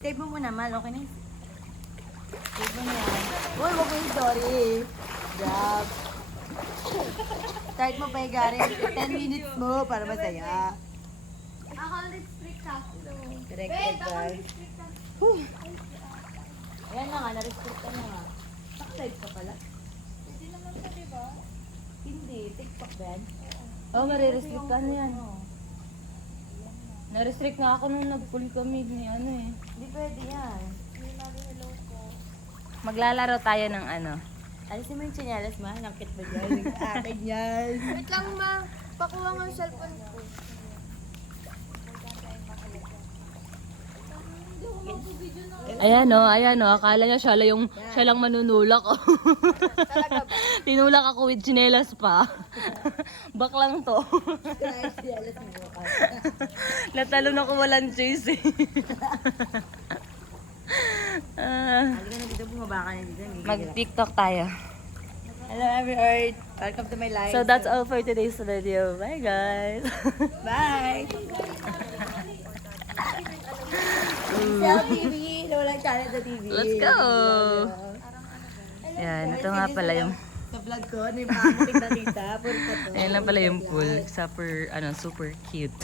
Save mo muna, Mal. Okay na. Save mo na yan. Uy, wag mo yung sorry. Job. Start mo pa yung Gary. 10 minutes mo para masaya. Ako restrict ako. Correct, Wait, ako guys. restrict ako. Ayan na nga, na-restrict ka na nga. Naka-live ka pala? Hindi naman siya, diba? Hindi. TikTok ba yan? Oo, marirestrict ka na yan. Na-restrict nga ako nung nag-pull kami ni ano eh. Hindi pwede yan. May hello ko. Maglalaro tayo ng ano. Alisin mo yung tsinelas, Ma. Langkit mo dyan. Akin yan. Wait lang, ma. Pakuha nga yung cellphone ko. Hindi ako mag-video na. Ayan o, akala niya siya lang manunulak oh. Talaga ba? Tinulak ako with chinelas pa. Baklang to. Guys, tsinelas mo. Natalon ako walang choice eh. Halika na dito, bumaba ka na dito. Mag-TikTok tayo. Hello, everyone. Welcome to my life. So that's all for today's video. Bye guys. Bye! Cell TV! Walang channel sa TV. Let's go! Yan, ito nga pala yung Sa vlog ko, ano yung pangating na tita? Puro pa to. Ayan lang pala yung pool. Super cute.